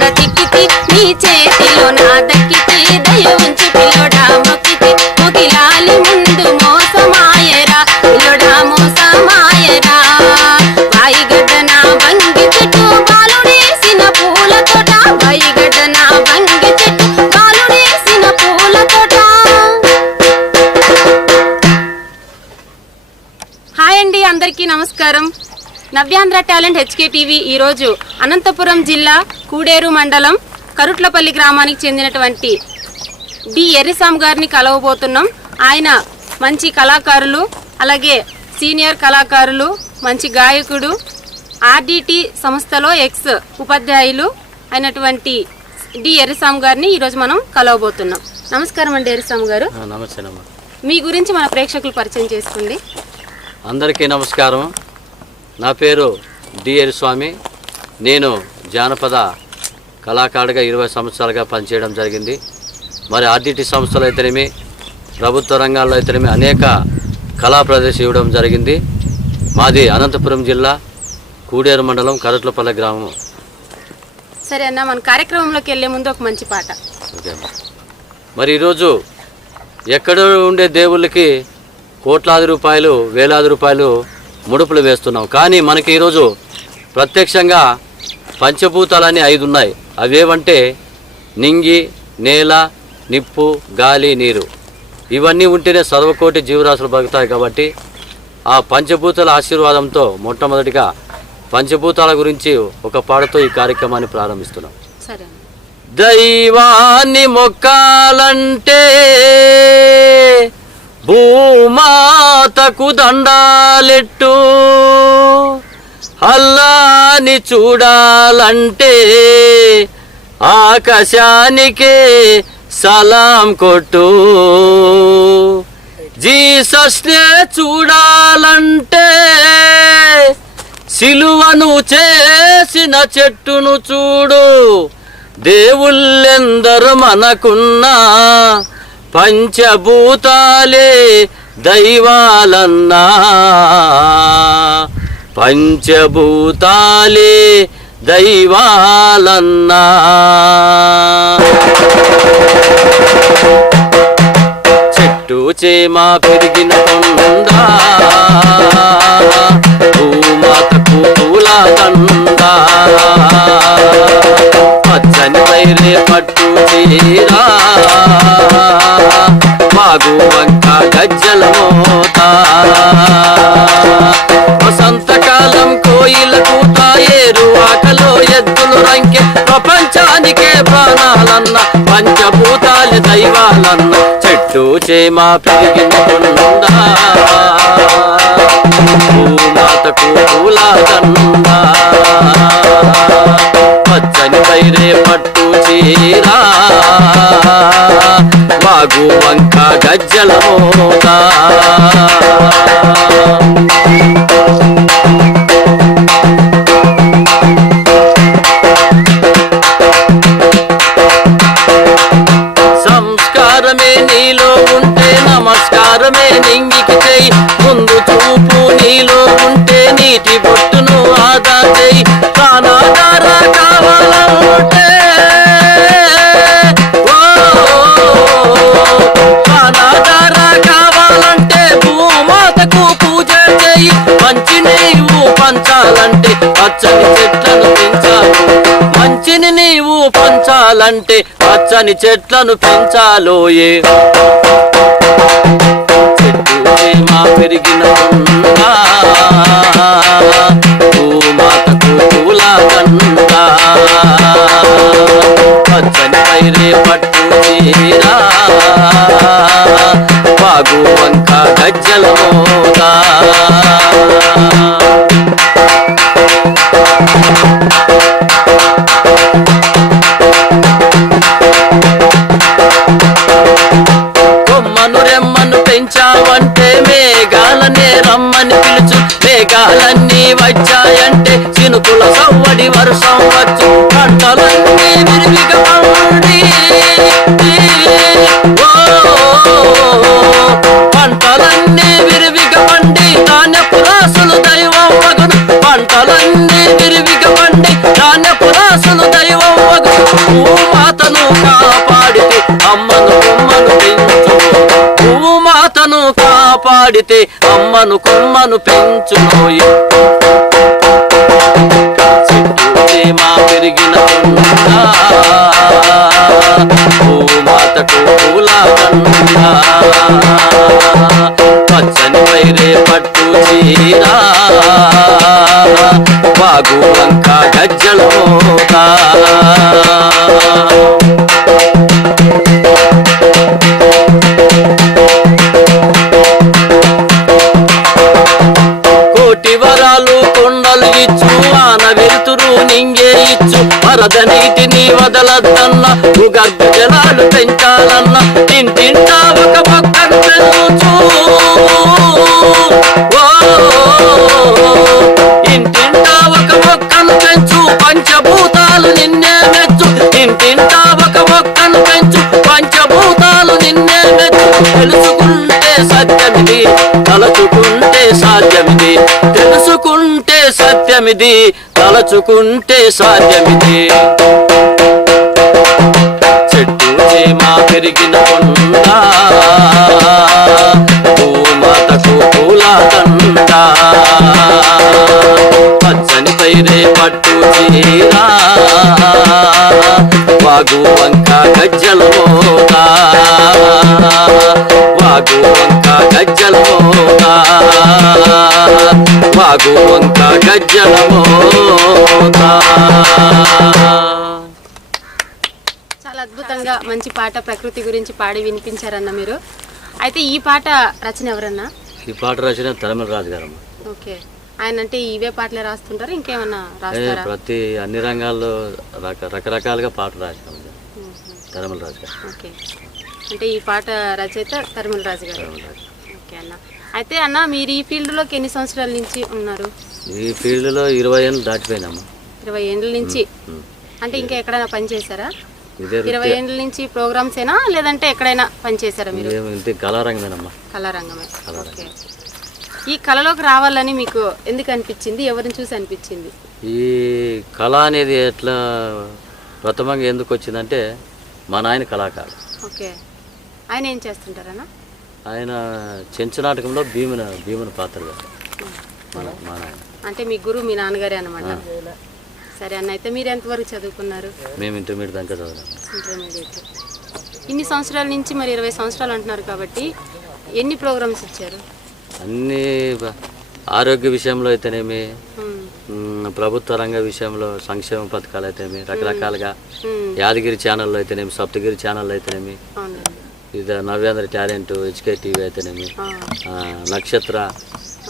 కదిలేర తిక్కితి నీ చేతిలో నా దక్కితి. దయ ఉంచి పిల్లోడా మొక్కితి ముందు మోసమాయరా. పిల్లోడా మోసమాయరా. నవ్యాంధ్ర టాలెంట్ హెచ్కే టీవీ ఈరోజు అనంతపురం జిల్లా కూడేరు మండలం కరుట్లపల్లి గ్రామానికి చెందినటువంటి డి ఎర్రిసామ్ గారిని కలవబోతున్నాం. ఆయన మంచి కళాకారులు అలాగే సీనియర్ కళాకారులు మంచి గాయకుడు ఆర్డిటి సంస్థలో ఎక్స్ ఉపాధ్యాయులు అయినటువంటి డి ఎర్రిసామ్ గారిని ఈరోజు మనం కలవబోతున్నాం. నమస్కారం అండి ఎర్రిసామ్ గారు. ఆ, నమస్తేనమ్మా మీ గురించి మన ప్రేక్షకులు పరిచయం చేసుకోండి. అందరికీ నమస్కారం. నా పేరు డిఎల్ స్వామి. నేను జానపద కళాకారుడిగా ఇరవై సంవత్సరాలుగా పనిచేయడం జరిగింది. మరి ఆర్డిటి సంస్థలు అయితేనేమి ప్రభుత్వ రంగాల్లో అయితేనేమి అనేక కళా ప్రదర్శన ఇవ్వడం జరిగింది. మాది అనంతపురం జిల్లా కూడేరు మండలం కరట్లపల్లె గ్రామం. సరే అన్న మన కార్యక్రమంలోకి వెళ్ళే ముందు ఒక మంచి పాట. ఓకే. మరి ఈరోజు ఎక్కడ ఉండే దేవుళ్ళకి కోట్లాది రూపాయలు వేలాది రూపాయలు ముడుపులు వేస్తున్నాం కానీ మనకి ఈరోజు ప్రత్యక్షంగా పంచభూతాలని ఐదు ఉన్నాయి అవేవంటే నింగి నేల నిప్పు గాలి నీరు. ఇవన్నీ ఉంటేనే సర్వకోటి జీవరాశులు బతుకుతాయి కాబట్టి ఆ పంచభూతాల ఆశీర్వాదంతో మొట్టమొదటిగా పంచభూతాల గురించి ఒక పాటతో ఈ కార్యక్రమాన్ని ప్రారంభిస్తున్నాం. దైవాన్ని మొక్కాలంటే భూమాతకు దండాలెట్టు. అల్లాని చూడాలంటే ఆకాశానికే సలాం కొట్టు. జీసస్నే చూడాలంటే సిలువను చేసిన చెట్టును చూడు. దేవుళ్ళెందరు మనకున్నా పంచభూతాలే దైవాలన్నా. పంచభూతాలే దైవాలన్నా. చెట్టు చేమా పెరిగిన కొందా భూమాతకు పూల దండ పచ్చని వైరే పట్టు చీరా. మాగు వంక గజ్జల మోత. వసంతకాలం కోయిల కూతాయేరు ఆకలో ఎద్దులు రంకె. ప్రపంచానికే ప్రాణాలన్న పంచభూతాలు దైవాలన్న చెట్టు చేమా పెరిగిందా కొండ భూమాతకు పూల పచ్చని పైరే పట్టు చీరా. వాగు వంక గజ్జల మోత. సంస్కారమే నీలో ఉంటే నమస్కారమే నింగి పంచాలంటే పచ్చని చెట్లను పెంచాలి. మంచిని నీవు పంచాలంటే పచ్చని చెట్లను పెంచాలోయే. చెట్టు మా పెరిగిన కొండ, భూమాతకు పూల కన్నా పట్టు చీరా. వాగు వంక గజ్జల మోదా పంటలన్నీ విరివిగ పురాసులు దైవం మాతను కాపాడితే అమ్మను కొమ్మను పెంచు మాతను కాపాడితే అమ్మను కొమ్మను మా పెరిగిన ఓ మాతకు పూల పచ్చని వైరే పట్టు చీరా బాగు వంక గజ్జల కోటి వరాలు కొండలు ఇచ్చు ఆన వెలుతురు నింగే ఇచ్చు. వరద నీటిని వదలద్దన్న భూగర్భ జలాలు పెంచాలన్న ఇంటింటా సాధ్యమిది తలచుకుంటే సాధ్యమిది. చెట్టు చేమ పెరిగిన చాలా అద్భుతంగా మంచి పాట ప్రకృతి గురించి పాడి వినిపించారన్న మీరు. అయితే ఈ పాట రచన ఎవరన్నా? ఈ పాట రచన తరమల రాజు గారమ్మ ఓకే. ఆయన అంటే ఇవే పాటలే రాస్తుంటారా? ఇంకేమన్నా రాస్తారా? ప్రతి అన్ని రంగాల్లో రక రకరకాలుగా పాటలు రాసినాం తరమల రాజు గారు ఓకే. అంటే ఈ పాట రచయిత తరుమల రాజు గారు ఓకే అన్న. అయితే అన్న మీరు ఈ ఫీల్డ్లోకి ఎన్ని సంవత్సరాల నుంచి ఉన్నారు? ఈ ఫీల్డ్లో ఇరవై ఏళ్ళు దాటిపోయినాము. ఇరవై ఏండ్ల నుంచి. అంటే ఇంకా ఎక్కడైనా పని చేశారా? ఇరవై ఏండ్ల నుంచి ప్రోగ్రామ్స్ ఏనా లేదంటే ఎక్కడైనా పని చేశారా మీరు? కళారంగమేనమ్మా. కళారంగమే. ఓకే. ఈ కళలోకి రావాలని మీకు ఎందుకు అనిపించింది? ఎవరిని చూసి అనిపించింది? ఈ కళ అనేది ఎట్లా ప్రథమంగా ఎందుకు వచ్చిందంటే మా నాయన కళాకారుడు. ఓకే. ఆయన ఏం చేస్తుంటారన్నా? ఆయన చెంచు నాటకంలో భీమున భీమున పాత్ర మా నాయన. అంటే మీ గురువు మీ నాన్నగారే అనమాట సరే అన్న అయితే మీరు ఎంతవరకు చదువుకున్నారు? మేము ఇంటర్మీడియట్ దాకా చదివాము ఇంటర్మీడియట్. ఇన్ని సంవత్సరాల నుంచి మరి ఇరవై సంవత్సరాలు అంటున్నారు కాబట్టి ఎన్ని ప్రోగ్రామ్స్ ఇచ్చారు? అన్ని ఆరోగ్య విషయంలో అయితేనేమి ప్రభుత్వ రంగ విషయంలో సంక్షేమ పథకాలు అయితేనేమి రకరకాలుగా యాదగిరి ఛానల్లో అయితేనేమి సప్తగిరి ఛానల్ అయితేనేమి ఇది నవ్యాంధ్ర టాలెంట్ హెచ్కే టీవీ అయితేనేమి నక్షత్ర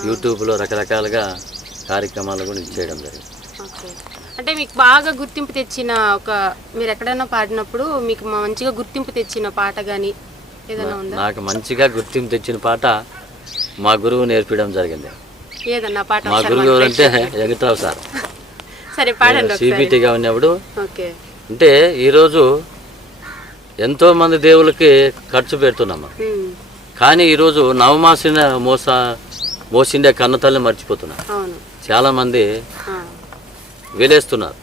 యూట్యూబ్లో రకరకాలుగా కార్యక్రమాలు కూడా చేయడం జరిగింది. అంటే మీకు బాగా గుర్తింపు తెచ్చిన ఒక మీరు ఎక్కడైనా పాడినప్పుడు మీకు మంచిగా గుర్తింపు తెచ్చిన పాట కానీ ఏదైనా ఉందా? నాకు మంచిగా గుర్తింపు తెచ్చిన పాట మా గురువు నేర్పించడం జరిగింది. ఏదన్నా పాట మా గురువు ఎవరంటే వెంకట్రావు సార్. సరే పాడండి సిబిటీగా ఉన్నప్పుడు ఓకే. అంటే ఈరోజు ఎంతో మంది దేవుళ్ళకి ఖర్చు పెడుతున్నాము కానీ ఈరోజు నవమాసిన మోస మోసిండే కన్న తల్లి మర్చిపోతున్నారు అవును. చాలా మంది వేలేస్తున్నారు.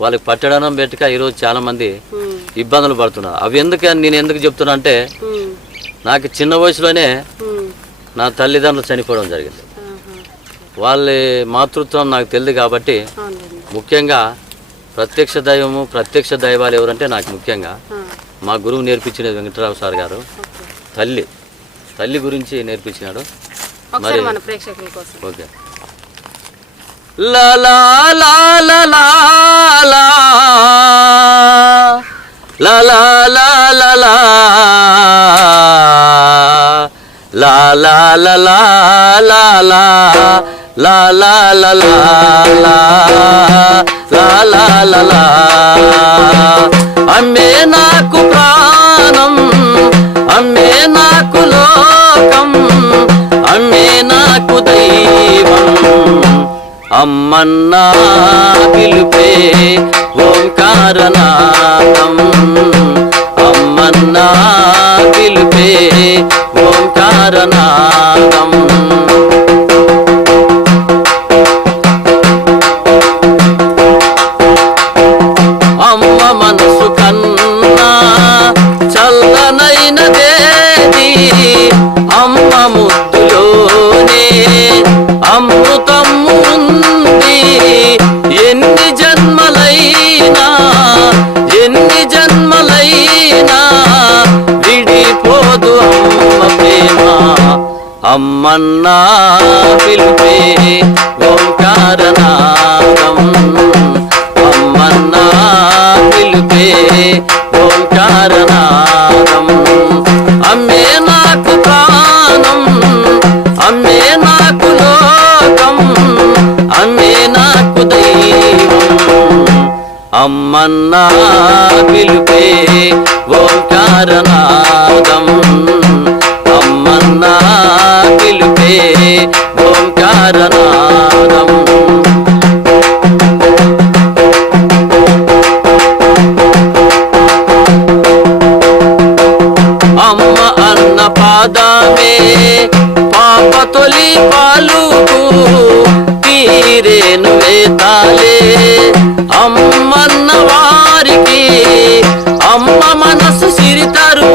వాళ్ళకి పట్టడం పెట్టక ఈరోజు చాలా మంది ఇబ్బందులు పడుతున్నారు. అవి ఎందుకు నేను ఎందుకు చెప్తున్నా అంటే నాకు చిన్న వయసులోనే నా తల్లిదండ్రులు చనిపోవడం జరిగింది. వాళ్ళ మాతృత్వం నాకు తెలియదు కాబట్టి ముఖ్యంగా ప్రత్యక్ష దైవము ప్రత్యక్ష దైవాలు ఎవరంటే నాకు ముఖ్యంగా మా గురువు నేర్పించిన వెంకటరావు సార్ గారు. తల్లి. తల్లి గురించి నేర్పించినాడు. కోసం. ఓకే. లా లా లా లా లా లా. లా లా లా లా లా. లా లా లా లా లా లా. లా లా అమ్మే నాకు ప్రాణం అమ్మే నాకు లోకం అమ్మే నాకు దైవం అమ్మన్నా పిలుపే ఓంకారనాదం అమ్మన్నా పిలుపే ఓంకారనాదం అమ్మన్నా పిలిపే ఓంకారనాదం అమ్మన్నా పిలిపే ఓంకారనాదం అమ్మే నాకు ప్రాణం అమ్మే నాకు లోకం అమ్మే నాకు దైవం. అమ్మన్నా పిలిపే ఓంకారనాదం తీరేను అమ్మన్న వారికి అమ్మ మనసు సిరితరు.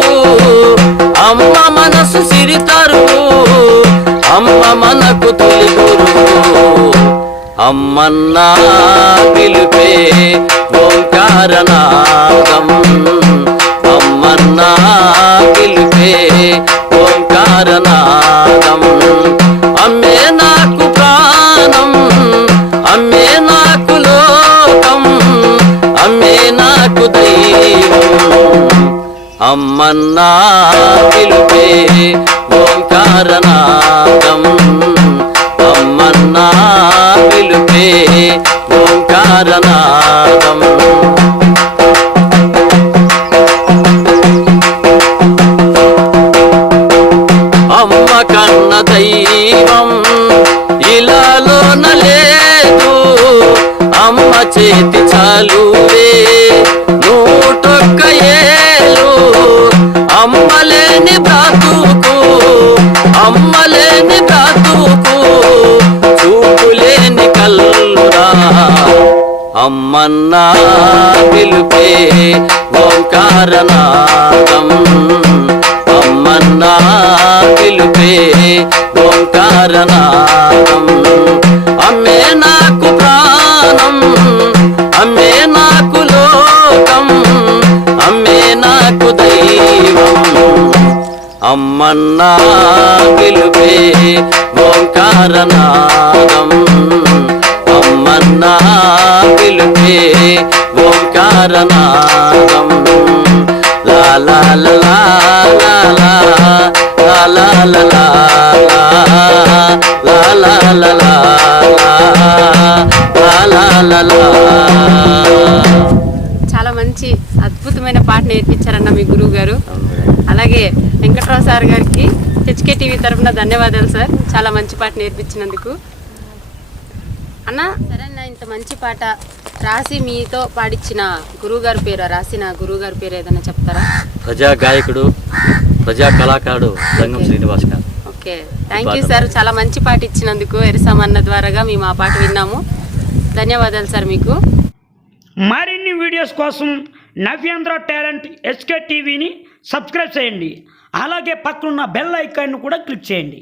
అమ్మ మనసు సిరితరు. అమ్మ మనకు తొలి గురువు అమ్మన్నా పిలుపే ఓంకారనాదం. అమ్మన్న పిలుపే ఓంకారనాదం. అమ్మేనా ఓంకారనాదం అమ్మన్నా పిలుపే ఓంకారనాదం. అమ్మ కన్నద పిలుపే ఓంకారనాదం. అమ్మన్నా పిలుపే ఓంకారనాదం. అమ్మే నాకు ప్రాణం అమ్మే నాకు లోకం అమ్మే నాకు దైవం. అమ్మన్నా పిలుపే ఓంకారనాదం. అమ్మన్నా పిలుపే చాలా మంచి అద్భుతమైన పాట నేర్పించారన్న మీ గురువు గారు అలాగే వెంకట్రావు సార్ గారికి హెచ్కే టీవీ తరఫున ధన్యవాదాలు సార్ చాలా మంచి పాట నేర్పించినందుకు అన్న? సరే అన్న ఇంత మంచి పాట రాసి మీతో పాడించిన గురువుగారి పేరు రాసిన గురువుగారి పేరు ఏదైనా చెప్తారా? ప్రజా గాయకుడు ప్రజా కళాకారుడు రంగం శ్రీనివాస్ గారు ఓకే. థ్యాంక్ యూ సార్ చాలా మంచి పాట ఇచ్చినందుకు ఎరిసామన్న ద్వారాగా మేము ఆ పాట విన్నాము. ధన్యవాదాలు సార్ మీకు. మరిన్ని వీడియోస్ కోసం నవ్యాంధ్ర టాలెంట్ ఎస్కే టీవీని సబ్స్క్రైబ్ చేయండి. అలాగే పక్కనున్న బెల్ ఐకాన్ను కూడా క్లిక్ చేయండి.